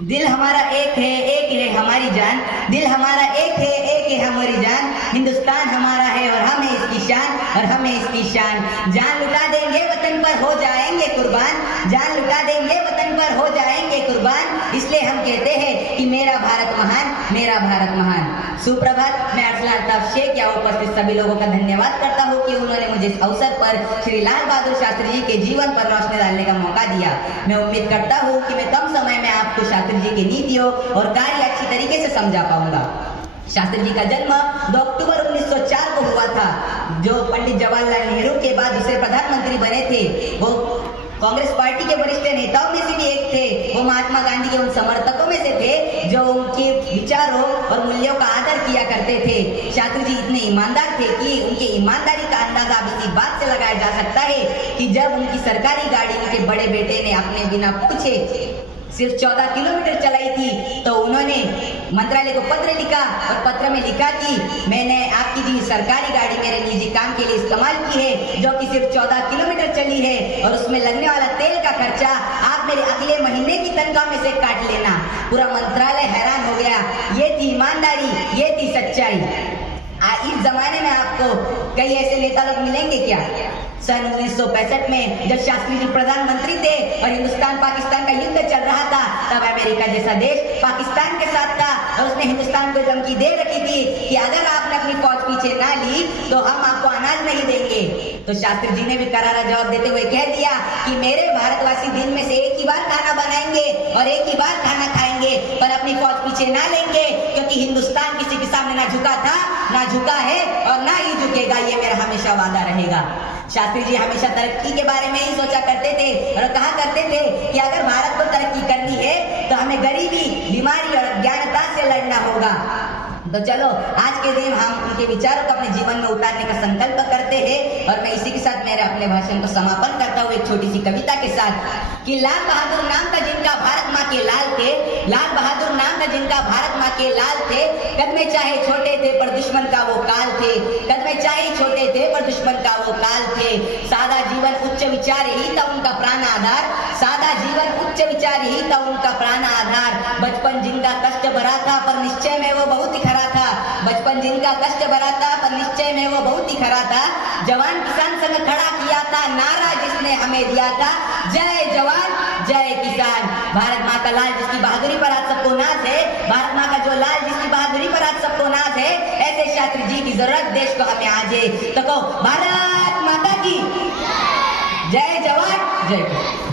दिल हमारा एक है हमारी जान। दिल हमारा एक है हमारी जान। हिंदुस्तान हमारा है और हम है इसकी शान, और हम है इसकी शान। जान लुटा देंगे वतन पर हो जाएंगे कुर्बान। जान लुटा देंगे वतन पर हो जाएंगे कुर्बान। इसलिए हम कहते हैं कि मेरा भारत महान, मेरा भारत महान। सुप्रभात। मैं अरसलान अल्ताफ शेख या उपस्थित सभी लोगों का धन्यवाद करता हूँ कि उन्होंने मुझे इस अवसर पर श्री लाल बहादुर शास्त्री जी के जीवन पर रोशनी डालने का मौका दिया। मैं उम्मीद करता हूँ कि मैं कम समय में आपको शास्त्री जी की नीतियों और कार्य अच्छी तरीके से समझा पाऊंगा। शास्त्री जी का जन्म 2 अक्टूबर 1904 को हुआ था। जो पंडित जवाहरलाल नेहरू के बाद दूसरे प्रधानमंत्री बने थे, वो कांग्रेस पार्टी के वरिष्ठ नेताओं में से भी एक थे। वो महात्मा गांधी के उन समर्थकों में से थे जो उनके विचारों और मूल्यों का आदर किया करते थे। शास्त्री जी इतने ईमानदार थे कि उनके ईमानदारी का अंदाजा अब इसी बात से लगाया जा सकता है कि जब उनकी सरकारी गाड़ी उनके बड़े बेटे ने अपने बिना पूछे सिर्फ 14 किलोमीटर चलाई थी, तो उन्होंने मंत्रालय को पत्र लिखा और पत्र में लिखा कि मैंने आपकी दी सरकारी गाड़ी मेरे निजी काम के लिए इस्तेमाल की है, जो कि सिर्फ 14 किलोमीटर चली है, और उसमें लगने वाला तेल का खर्चा आप मेरे अगले महीने की तनख्वाह में से काट लेना। पूरा मंत्रालय हैरान हो गया। ये थी ईमानदारी, ये थी सच्चाई। इस जमाने में आपको कई ऐसे नेता लोग मिलेंगे क्या? सन 1965 में जब शास्त्री जी प्रधानमंत्री थे और हिंदुस्तान पाकिस्तान का युद्ध चल रहा था, तब अमेरिका जैसा देश पाकिस्तान के साथ था और उसने हिंदुस्तान को धमकी दे रखी थी कि अगर आपने अपनी फौज पीछे ना ली तो हम आपको अनाज नहीं देंगे। तो शास्त्री जी ने भी करारा जवाब देते हुए कह दिया कि मेरे भारतवासी दिन में से एक ही बार खाना बनाएंगे और एक ही बार खाना खाएंगे, पर अपनी फौज पीछे ना लेंगे, क्योंकि हिंदुस्तान किसी के सामने ना झुका था, ना झुका है और ना ही झुकेगा। ये मेरा हमेशा वादा रहेगा। शास्त्री जी हमेशा तरक्की के बारे में ही सोचा करते थे और कहा करते थे कि अगर भारत को तरक्की करनी है तो हमें गरीबी, बीमारी और अज्ञानता से लड़ना होगा। तो चलो आज के दिन हम उनके विचारों को अपने जीवन में उतारने का संकल्प करते हैं, और मैं इसी के साथ मेरे अपने भाषण को समापन करता हूँ एक छोटी सी कविता के साथ कि लाल बहादुर नाम था जिनका भारत माँ के लाल थे। लाल बहादुर नाम था जिनका भारत माँ के लाल थे। कद में चाहे छोटे थे पर दुश्मन का वो काल थे। कद में चाहे छोटे थे पर दुश्मन का वो काल थे। सादा जीवन उच्च विचार ही था उनका प्राण आधार। सादा जीवन उच्च विचार ही था उनका प्राण आधार। बचपन जिनका कष्ट भरा था पर निश्चय में वो बहुत ही खरा था। बचपन जिनका कष्ट भरा था पर निश्चय में वो बहुत ही खरा था। जवान किसान संग खड़ा किया था नारा जिसने हमें दिया था, जय जवान जय किसान। भारत माँ का लाल जिसकी बहादुरी पर आज सबको नाज है, भारत माँ का जो लाल जिसकी बहादुरी पर आज सबको नाज है, ऐसे शास्त्री जी की जरूरत देश को हमें आज है। तो कहो भारत माता की जय जवान जय किसान।